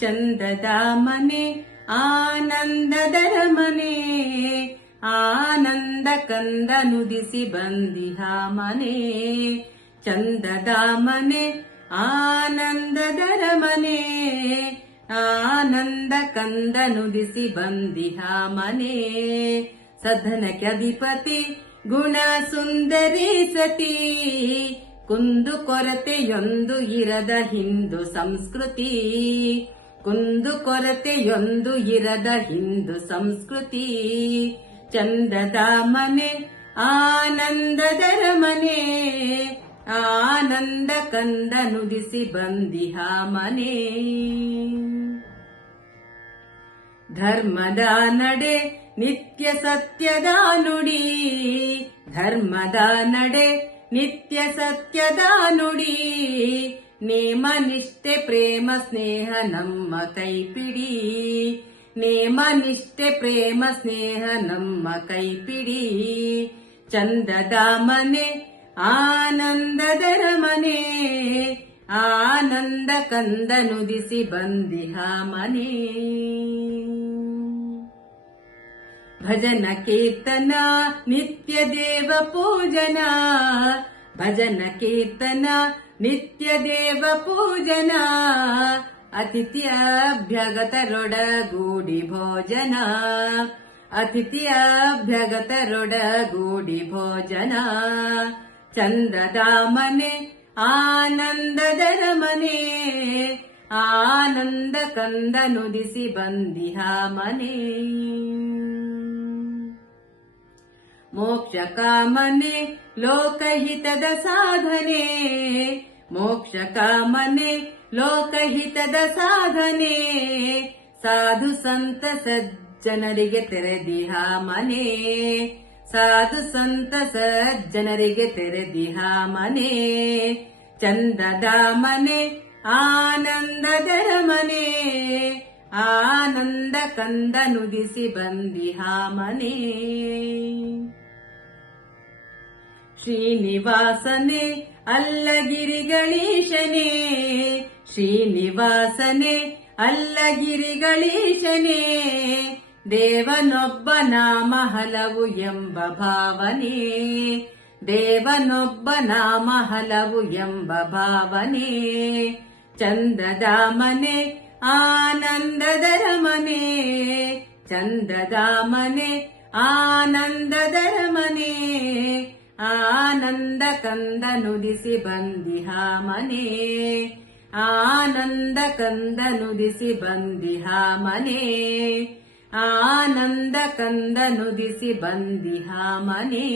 ಚಂದದ ಮನೆ ಆನಂದದರ ಮನೆ ಆನಂದ ಕಂದ ನುದಿಸಿ ಬಂದಿಹ ಮನೆ ಚಂದದ ಮನೆ ಆನಂದದರ ಮನೆ ಆನಂದ ಕಂದ ನುದಿಸಿ ಬಂದಿಹ ಮನೆ ಸದನಕ್ಕೆ ಅಧಿಪತಿ ಗುಣ ಸುಂದರಿ ಸತಿ ಕುಂದು ಕೊರತೆಯೊಂದು ಇರದ ಹಿಂದೂ ಸಂಸ್ಕೃತಿ ಕುಂದು ಕೊರತೆಯೊಂದು ಇರದ ಹಿಂದೂ ಸಂಸ್ಕೃತಿ ಚಂದದ ಮನೆ ಆನಂದದರ ಮನೆ ಆನಂದ ಕಂದ ನುಡಿಸಿ ಬಂದಿಹ ಮನೆ ಧರ್ಮದ ನಡೆ ನಿತ್ಯ ಸತ್ಯದ ನುಡಿ ಧರ್ಮದ ನಡೆ ನಿತ್ಯ ಸತ್ಯದ ನುಡಿ ನೇಮ ನಿಷ್ಠೆ ಪ್ರೇಮ ಸ್ನೇಹ ನಮ್ಮ ಕೈಪಿಡಿ ನೇಮ ನಿಷ್ಠೆ ಪ್ರೇಮ ಸ್ನೇಹ ನಮ್ಮ ಕೈಪಿಡಿ ಚಂದದ ಮನೆ ಆನಂದದರ ಮನೆ ಆನಂದ ಕಂದ ನುದಿಸಿ ಬಂದಿಹ ಮನೆ ಭಜನ ಕೀರ್ತನ ನಿತ್ಯ ದೇವ ಪೂಜನ ಭಜನ ಕೀರ್ತನ ನಿತ್ಯ ದೇವ ಪೂಜನ ಅತಿಥಿ ಅಭ್ಯಗತರೊಡಗೂಡಿ ಭೋಜನ ಅತಿಥಿ ಅಭ್ಯಗತರೊಡಗೂಡಿ ಭೋಜನ ಚಂದದ ಮನೆ ಆನಂದದರ ಮನೆ ಆನಂದ ಕಂದ ನುದಿಸಿ ಬಂದಿಹ ಮನೆ ಮೋಕ್ಷ ಕಾಮನೆ ಲೋಕಹಿತದ ಸಾಧನೆ ಮೋಕ್ಷ ಕಾಮನೆ ಲೋಕಹಿತದ ಸಾಧನೆ ಸಾಧು ಸಂತ ಸಜ್ಜನರಿಗೆ ತೆರೆದಿಹ ಮನೆ ಸಾಧು ಸಂತ ಸಜ್ಜನರಿಗೆ ತೆರೆದಿಹ ಮನೆ ಚಂದದ ಮನೆ ಆನಂದದರ ಮನೆ ಆನಂದ ಕಂದ ನುದಿಸಿ ಬಂದಿಹ ಮನೆ ಶ್ರೀನಿವಾಸನೆ ಅಲ್ಲಗಿರಿಗಳೀಶನೇ ಶ್ರೀನಿವಾಸನೆ ಅಲ್ಲಗಿರಿಗಳೀಶನೇ ದೇವನೊಬ್ಬ ನಾಮ ಹಲವು ಎಂಬ ಭಾವನೆ ದೇವನೊಬ್ಬ ನಾಮ ಹಲವು ಎಂಬ ಭಾವನೆ ಚಂದದ ಮನೆ ಆನಂದದರ ಮನೆ ಚಂದದ ಮನೆ ಆನಂದದರ ಮನೆ ಆನಂದ ಕಂದ ನುಡಿಸಿ ಬಂದಿಹ ಮನೆ ಆನಂದ ಕಂದ ನುಡಿಸಿ ಬಂದಿಹ ಮನೆ ಆನಂದ ಕಂದ ನುಡಿಸಿ ಬಂದಿಹ ಮನೆ